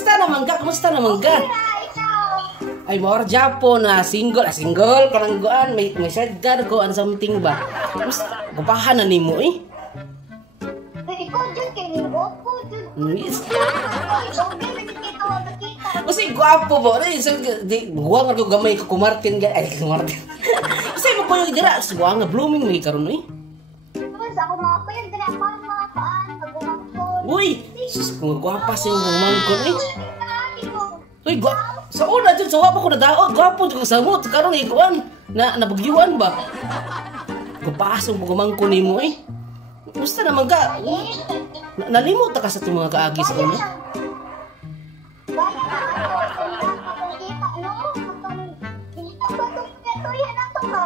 Kumusta naman ka? Kumusta naman ka? Ay, more Japon na single kanang goan may sidecar ko an something ba. Kumusta? Gupahan na nimo eh. Ikaw dyan kay Nigo po dyan. Kasi guwapo mo. Guwang ako gamay ka kumartin. Ay, kumartin. Kasi mo po yung dira. Guwang nga blooming may karoon eh. Tapos ako mga pa yung dira pa mga paan. Pag-umangkon. Uy! Sus, guwapa sa yung umangkon eh. Uy, sa una dyan, sa wapa ko na daot. Guwapo dyan sa mo. Karoon eh, kuwan. Nabagyuan ba? Gupasong pag-umangkon eh mo eh. Gusto naman ka. Nalimot ka sa itong mga kaagi sa una.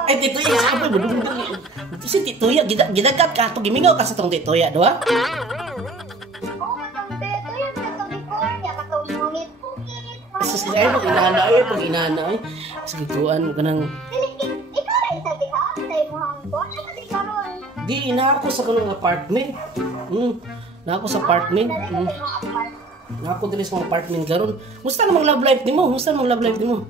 Ay, tituya sa kapal. Ito si tituya. Gidagat ka. Ito gimingaw ka sa itong tituya, doha? Ay, pag inana ay. Sige, tuan ka ng... Di, na ako sa kanong apartment. Na ako sa apartment. Na ako dili sa apartment karon. Musta namang love life nimo? Musta namang love life nimo?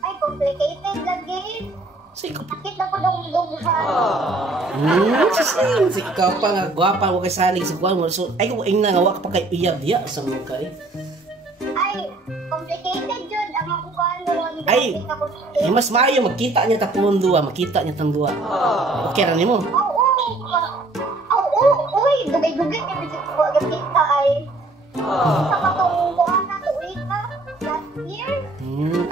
Ay, complicated lagi. Sige. Sakit na ko daw buha. Sige ka pa nga gwapa ko kay salig sa kuan mo. So, ay ko ingna nga wa ka pa kay uyab diya sa mo kay. Ay, complicated jud ang makukuha mo. Ay, mas maayo magkita niya tapon duwa, makita niya tang duwa. Okay ra nimo? Uy, dugay-dugay kaya bisa ko agad-kita ay. Sa katong buwan na tuwid pa, last year.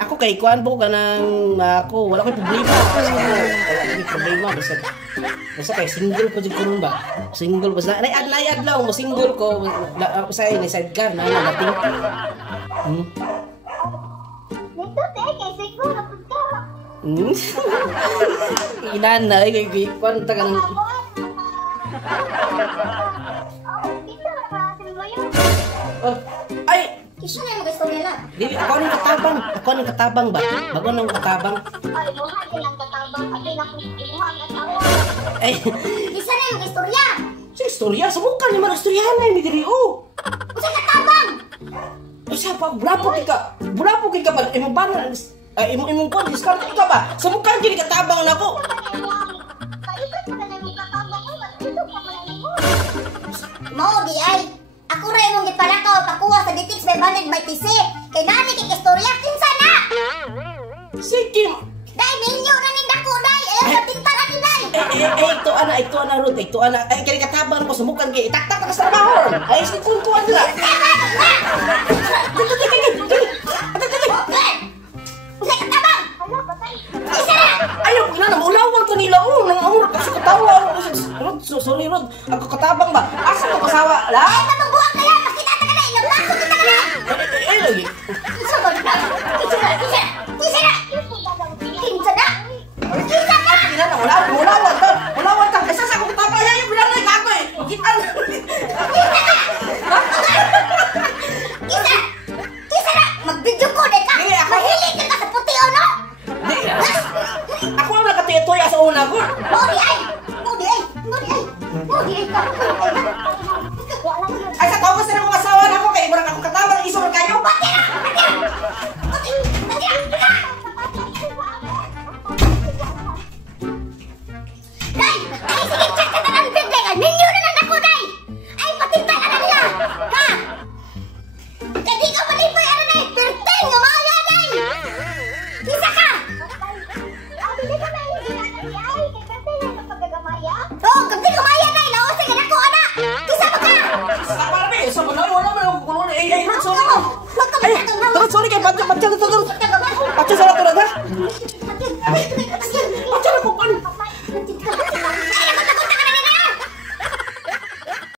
Ako kay kuan po kanang ako, wala ko'y problema. Wala ko'y problema. Basta kay single ko dyan ko nun ba? Single ko. Nayad lang mo, single ko. Sa ay, sidecar na, nalating. Nito, kay siguro na punta. Inana, ay, kuan tagang... Ay! Kisyo na yung mag-istorya na. Dili, ako nang katabang. Ako nang katabang ba? Bago nang katabang. Ay, buha din ang katabang. Abi na kung imuha ang asawa. Ay! Kisyo na yung istorya. Sa istorya? Subukan naman ang istoryahan na yung diri, oh! Kasi katabang! Ay, siya pa, bulapo ka. Bulapo ka ba? Imong ba na? Ay, imong ko, discount ka ba? Subukan din katabang na ko. Kaikat pa na yung katabang ko. Ito pa na mo. Mao, di ay. Ako rin mong ipalakaw pakuha sa Ditix 500 by TC. Kay nani kay istorya, kinsa na? Sige. Dai, minyo na nindako, dai. Ayaw sa tintal atin, dai. Ito ana, Ruth. Ito ana. Ay, kaya katabang ko, sumukan kayo. Itaktak ka sa trabaho. Ay, sikun ko, ano na. Ayaw, ulawan ko nila. Nangamur ka sa katawa. Sorry, Rod. Ang katabang ba? Asa ka pasawa? La? Ay, mabubuang ka lang. Makita ka na. Ilang baso kita ka na. Ay, lagi. Kinsa ba? Kinsa na? Kinsa na? Kinsa na? Kinsa na? Kinana, ulawan ka. Ulawan ka. Kasi sa akong katabang. Ayaw, bilang ka ako eh. Kita na. Kinsa? Kinsa na? Mag-video ko, deka. Mahilig ka sa puti, o no? Di. Ako ang nakatiyatoy sa una ko. Modi ay! Modi ay! Modi ay! Modi ay ka! Ay, sa tawag sa mga asawa na ko. Kaya ibarang ako katabang. Isuro kayo. Pati na! Pati na! Pati na! Day! Ay, sige, check ka na lang din, day! Ninyo na lang ako, day! Ay, patintay ka na nila! Ha? Kasi ka malipay, ano, day! Perteng! Umaya, day! Isa ka! Oh, kapti kumaya na, inaosay ka na ko, anak! Kisa pa ka! Sa parami. Sa manoy. Wala man ako kuno. Ay, Rod, sorry. Huwag ka Ay, masyadong Rod, sorry kay Patyo. Patyo, sorry. Patyo, sorry.